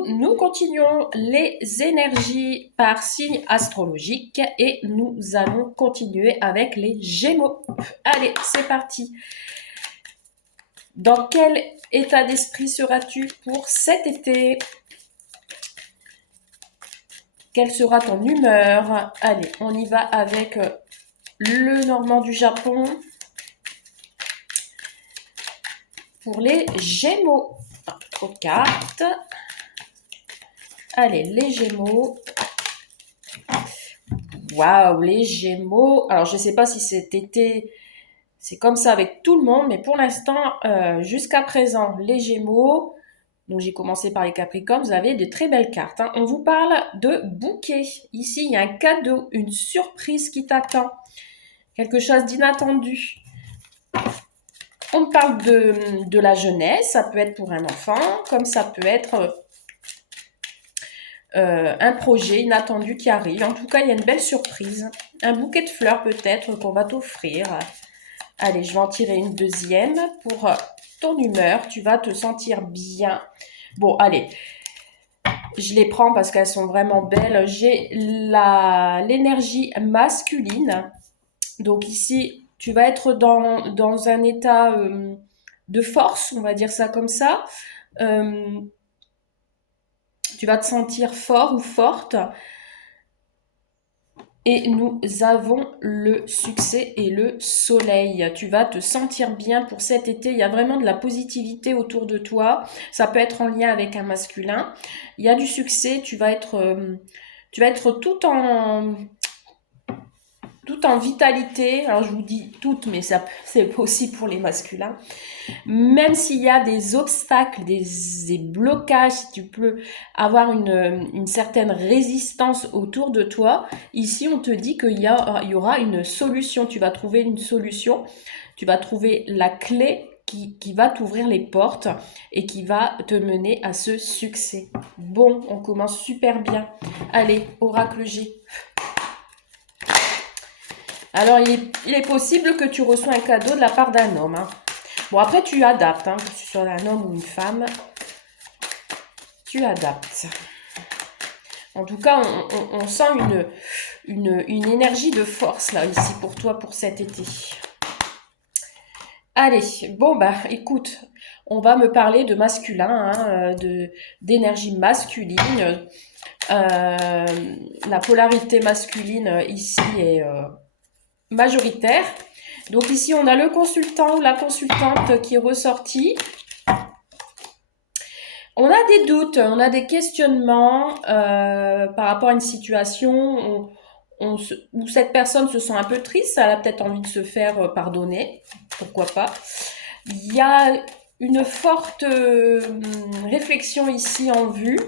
coup, nous continuons les énergies par signe astrologique et nous allons continuer avec les Gémeaux. Allez, c'est parti. Dans quel état d'esprit seras-tu pour cet été? Quelle sera ton humeur? Allez, on y va avec le Normand du Japon. Pour les Gémeaux, trop de cartes. Allez, les Gémeaux. Waouh, les Gémeaux. Alors, je ne sais pas si cet été, c'est comme ça avec tout le monde, mais pour l'instant, jusqu'à présent, les Gémeaux, donc j'ai commencé par les Capricornes, vous avez de très belles cartes. Hein. On vous parle de bouquet. Ici, il y a un cadeau, une surprise qui t'attend. Quelque chose d'inattendu. On parle de la jeunesse, ça peut être pour un enfant, comme ça peut être un projet inattendu qui arrive. En tout cas, il y a une belle surprise. Un bouquet de fleurs peut-être qu'on va t'offrir. Allez, je vais en tirer une deuxième pour ton humeur. Tu vas te sentir bien. Bon, allez. Je les prends parce qu'elles sont vraiment belles. J'ai l'énergie masculine. Donc ici, tu vas être dans un état de force, on va dire ça comme ça. Tu vas te sentir fort ou forte. Et nous avons le succès et le soleil. Tu vas te sentir bien pour cet été. Il y a vraiment de la positivité autour de toi. Ça peut être en lien avec un masculin. Il y a du succès. Tu vas être tout en vitalité. Alors je vous dis toutes, mais ça c'est aussi pour les masculins. Même s'il y a des obstacles, des blocages, si tu peux avoir une certaine résistance autour de toi, ici on te dit qu'il y aura une solution. Tu vas trouver une solution. Tu vas trouver la clé qui va t'ouvrir les portes et qui va te mener à ce succès. Bon, on commence super bien. Allez, oracle G. Alors, il est possible que tu reçois un cadeau de la part d'un homme. Hein. Bon, après, tu adaptes, hein, que tu sois un homme ou une femme. Tu adaptes. En tout cas, on sent une énergie de force, là, ici, pour toi, pour cet été. Allez, bon, bah, écoute, on va me parler de masculin, hein, d'énergie masculine. La polarité masculine, ici, est majoritaire. Donc ici, on a le consultant ou la consultante qui est ressorti. On a des doutes, on a des questionnements par rapport à une situation où cette personne se sent un peu triste, elle a peut-être envie de se faire pardonner, pourquoi pas. Il y a une forte réflexion ici en vue,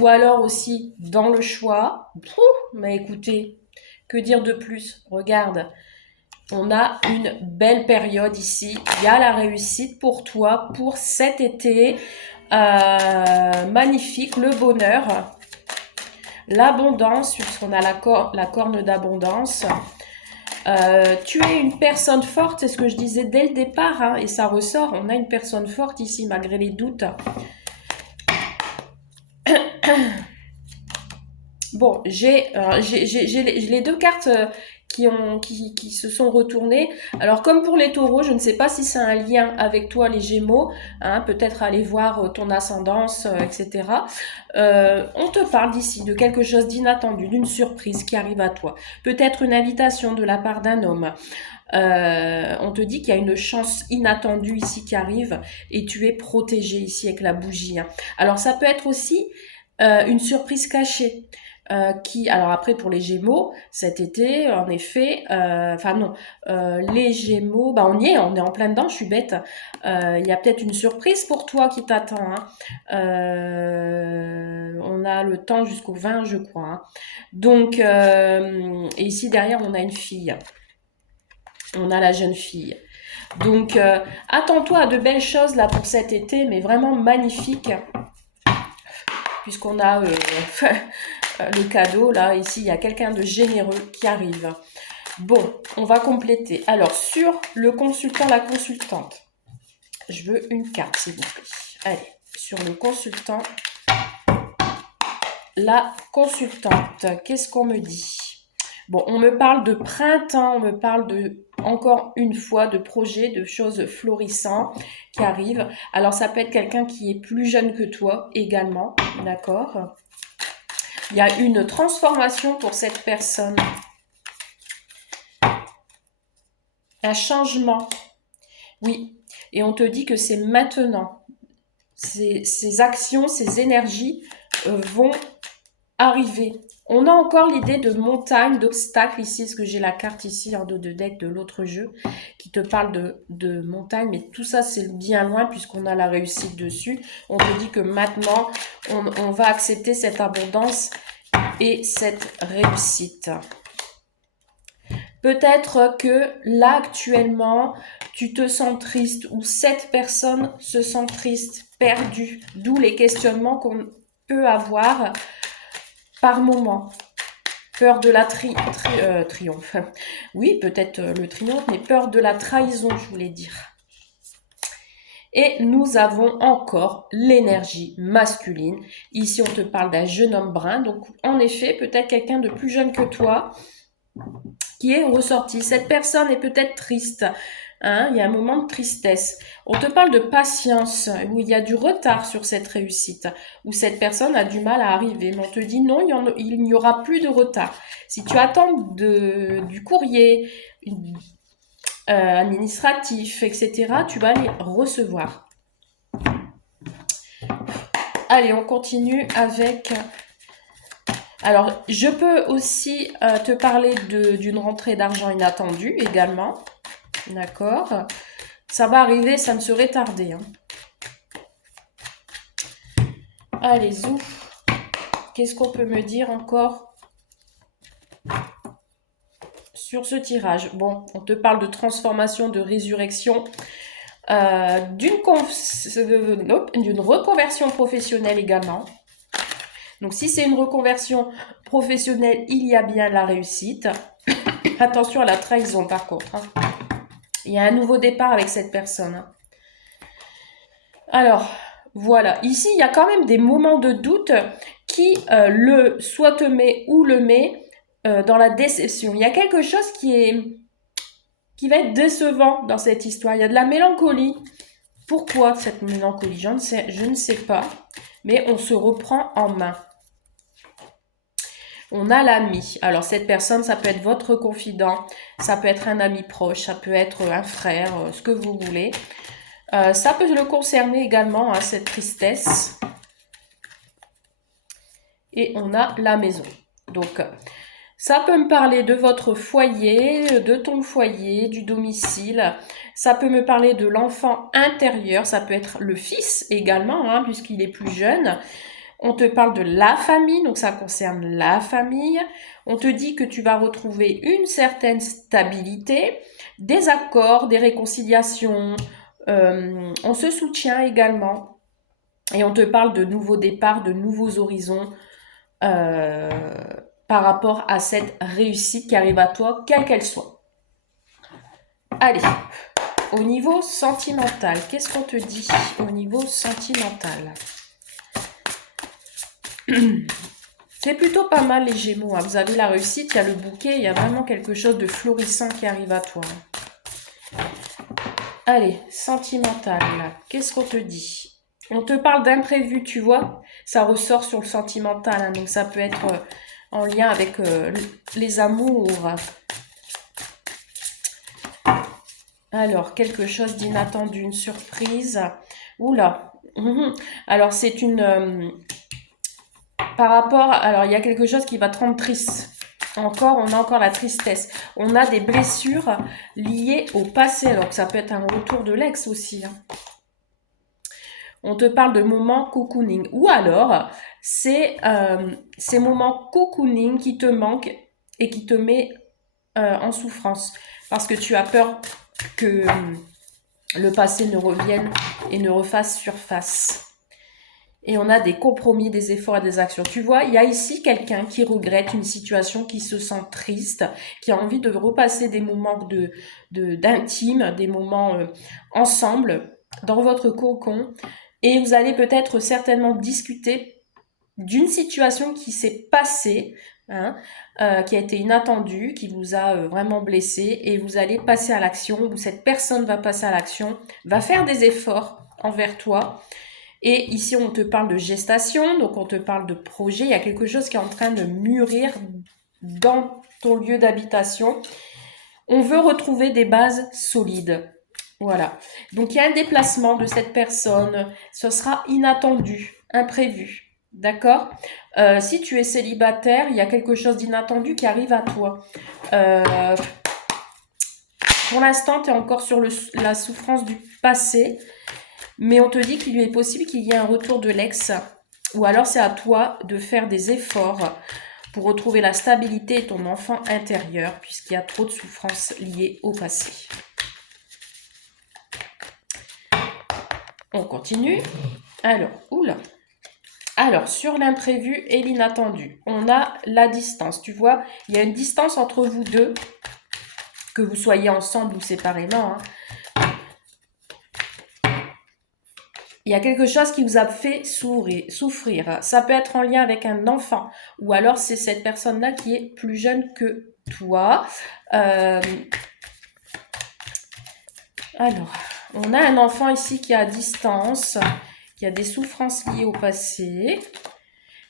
ou alors aussi dans le choix. Mais écoutez, que dire de plus? Regarde. On a une belle période ici. Il y a la réussite pour toi, pour cet été. Magnifique, le bonheur. L'abondance, puisqu'on a la corne d'abondance. Tu es une personne forte, c'est ce que je disais dès le départ, hein, et ça ressort. On a une personne forte ici, malgré les doutes. Bon, j'ai les deux cartes qui se sont retournées. Alors, comme pour les taureaux, je ne sais pas si c'est un lien avec toi, les gémeaux, hein, peut-être aller voir ton ascendance, etc. On te parle d'ici de quelque chose d'inattendu, d'une surprise qui arrive à toi. Peut-être une invitation de la part d'un homme. On te dit qu'il y a une chance inattendue ici qui arrive et tu es protégé ici avec la bougie. Hein. Alors, ça peut être aussi une surprise cachée. Alors après pour les Gémeaux cet été en effet les Gémeaux on y est, on est en plein dedans, je suis bête. Il y a peut-être une surprise pour toi qui t'attend, hein. On a le temps jusqu'au 20 je crois, hein. Donc et ici derrière on a une fille, on a la jeune fille. Donc attends-toi à de belles choses là pour cet été, mais vraiment magnifique, puisqu'on a le cadeau, là, ici, il y a quelqu'un de généreux qui arrive. Bon, on va compléter. Alors, sur le consultant, la consultante, je veux une carte, s'il vous plaît. Allez. sur le consultant. La consultante, qu'est-ce qu'on me dit? Bon, on me parle de printemps, on me parle de, encore une fois, de projets, de choses florissantes qui arrivent. Alors, ça peut être quelqu'un qui est plus jeune que toi également, d'accord? Il y a une transformation pour cette personne. Un changement. Oui, et on te dit que c'est maintenant. Ces actions, ces énergies vont arriver. On a encore l'idée de montagne, d'obstacles ici, parce que j'ai la carte ici en dos de deck de l'autre jeu qui te parle de montagne, mais tout ça c'est bien loin puisqu'on a la réussite dessus. On te dit que maintenant on va accepter cette abondance et cette réussite. Peut-être que là actuellement tu te sens triste ou cette personne se sent triste, perdue, d'où les questionnements qu'on peut avoir par moment. Peur de la triomphe. Oui, peut-être le triomphe, mais peur de la trahison, je voulais dire. Et nous avons encore l'énergie masculine. Ici, on te parle d'un jeune homme brun. Donc, en effet, peut-être quelqu'un de plus jeune que toi qui est ressorti. Cette personne est peut-être triste. Hein, il y a un moment de tristesse. On te parle de patience, où il y a du retard sur cette réussite, où cette personne a du mal à arriver. Mais on te dit non, il n'y aura plus de retard. Si tu attends du courrier administratif, etc., tu vas les recevoir. Allez, on continue avec... Alors, je peux aussi te parler d'une rentrée d'argent inattendue également. D'accord. Ça va arriver, ça ne serait tardé. Hein. Allez, zou. Qu'est-ce qu'on peut me dire encore sur ce tirage? Bon, on te parle de transformation, de résurrection, d'une reconversion professionnelle également. Donc, si c'est une reconversion professionnelle, il y a bien la réussite. Attention à la trahison, par contre. Hein. Il y a un nouveau départ avec cette personne. Alors, voilà. Ici, il y a quand même des moments de doute qui soit te met ou le met dans la déception. Il y a quelque chose qui va être décevant dans cette histoire. Il y a de la mélancolie. Pourquoi cette mélancolie? Je ne sais pas. Mais on se reprend en main. On a l'ami. Alors, cette personne, ça peut être votre confident, ça peut être un ami proche, ça peut être un frère, ce que vous voulez. Ça peut le concerner également, hein, cette tristesse. Et on a la maison. Donc, ça peut me parler de votre foyer, de ton foyer, du domicile. Ça peut me parler de l'enfant intérieur. Ça peut être le fils également, hein, puisqu'il est plus jeune. On te parle de la famille, donc ça concerne la famille. On te dit que tu vas retrouver une certaine stabilité, des accords, des réconciliations. On se soutient également. Et on te parle de nouveaux départs, de nouveaux horizons par rapport à cette réussite qui arrive à toi, quelle qu'elle soit. Allez, au niveau sentimental, qu'est-ce qu'on te dit au niveau sentimental? C'est plutôt pas mal les Gémeaux. Hein. Vous avez la réussite, il y a le bouquet, il y a vraiment quelque chose de florissant qui arrive à toi. Allez, sentimental, qu'est-ce qu'on te dit? On te parle d'imprévu, tu vois? Ça ressort sur le sentimental, hein, donc ça peut être en lien avec les amours. Alors, quelque chose d'inattendu, une surprise. Oula. Alors, c'est une... par rapport... Alors, il y a quelque chose qui va te rendre triste. On a encore la tristesse. On a des blessures liées au passé. Donc, ça peut être un retour de l'ex aussi. Hein. On te parle de moments cocooning. Ou alors, c'est ces moments cocooning qui te manquent et qui te met en souffrance. Parce que tu as peur que le passé ne revienne et ne refasse surface. Et on a des compromis, des efforts et des actions. Tu vois, il y a ici quelqu'un qui regrette une situation, qui se sent triste, qui a envie de repasser des moments d'intime, des moments ensemble, dans votre cocon. Et vous allez peut-être certainement discuter d'une situation qui s'est passée, hein, qui a été inattendue, qui vous a vraiment blessé, et vous allez passer à l'action, ou cette personne va passer à l'action, va faire des efforts envers toi. Et ici, on te parle de gestation, donc on te parle de projet. Il y a quelque chose qui est en train de mûrir dans ton lieu d'habitation. On veut retrouver des bases solides. Voilà. Donc, il y a un déplacement de cette personne. Ce sera inattendu, imprévu. D'accord? Si tu es célibataire, il y a quelque chose d'inattendu qui arrive à toi. Pour l'instant, tu es encore sur la souffrance du passé. Mais on te dit qu'il est possible qu'il y ait un retour de l'ex, ou alors c'est à toi de faire des efforts pour retrouver la stabilité de ton enfant intérieur, puisqu'il y a trop de souffrances liées au passé. On continue. Alors, oula. Alors, sur l'imprévu et l'inattendu, on a la distance. Tu vois, il y a une distance entre vous deux, que vous soyez ensemble ou séparément, hein. Il y a quelque chose qui vous a fait souffrir. Ça peut être en lien avec un enfant, ou alors c'est cette personne-là qui est plus jeune que toi. Alors, on a un enfant ici qui est à distance, qui a des souffrances liées au passé.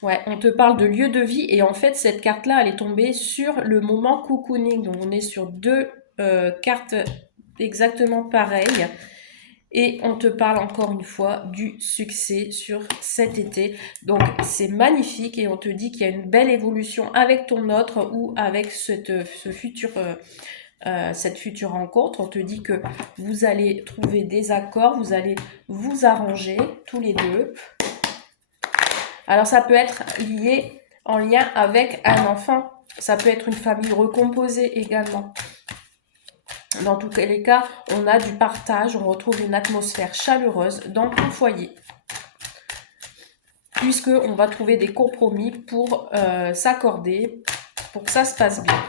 Ouais, on te parle de lieu de vie, et en fait, cette carte-là, elle est tombée sur le moment cocooning. Donc, on est sur deux cartes exactement pareilles. Et on te parle encore une fois du succès sur cet été. Donc c'est magnifique, et on te dit qu'il y a une belle évolution avec ton autre, ou avec cette future rencontre. On te dit que vous allez trouver des accords, vous allez vous arranger tous les deux. Alors ça peut être lié en lien avec un enfant. Ça peut être une famille recomposée également. Dans tous les cas, on a du partage, on retrouve une atmosphère chaleureuse dans ton foyer. Puisqu'on va trouver des compromis pour s'accorder, pour que ça se passe bien.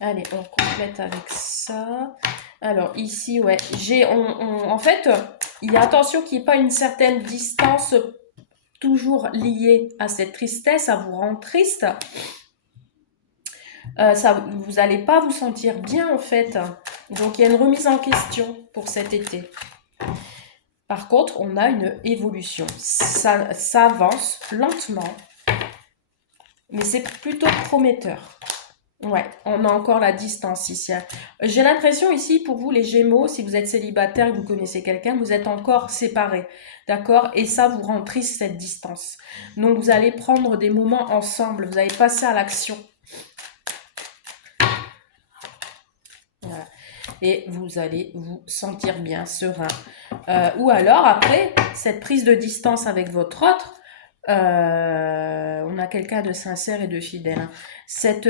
Allez, on complète avec ça. Alors ici, ouais, en fait, il y a attention qu'il n'y ait pas une certaine distance toujours liée à cette tristesse, ça vous rend triste. Vous n'allez pas vous sentir bien en fait. Donc il y a une remise en question pour cet été. Par contre, on a une évolution. Ça avance lentement, mais c'est plutôt prometteur. Ouais, on a encore la distance ici. J'ai l'impression ici, pour vous les Gémeaux, si vous êtes célibataire et que vous connaissez quelqu'un, vous êtes encore séparés, d'accord? Et ça vous rend triste, cette distance. Donc vous allez prendre des moments ensemble, vous allez passer à l'action. Voilà. Et vous allez vous sentir bien, serein. Ou alors, après, cette prise de distance avec votre autre, on a quelqu'un de sincère et de fidèle. Hein. Cette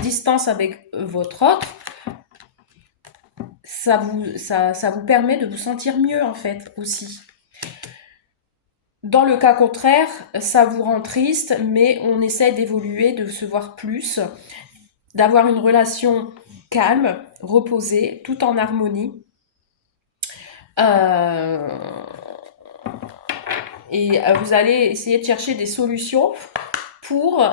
distance avec votre autre, ça vous permet de vous sentir mieux, en fait, aussi. Dans le cas contraire, ça vous rend triste, mais on essaie d'évoluer, de se voir plus, d'avoir une relation calme, reposée, tout en harmonie. Et vous allez essayer de chercher des solutions pour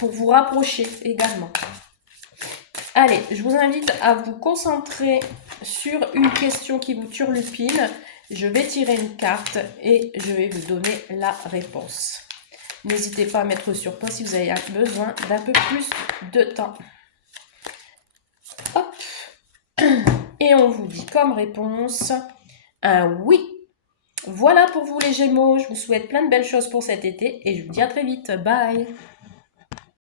vous rapprocher également. Allez, je vous invite à vous concentrer sur une question qui vous turlupine. Je vais tirer une carte et je vais vous donner la réponse. N'hésitez pas à mettre sur pause si vous avez besoin d'un peu plus de temps. Hop. Et on vous dit comme réponse un oui. Voilà pour vous les Gémeaux. Je vous souhaite plein de belles choses pour cet été et je vous dis à très vite. Bye.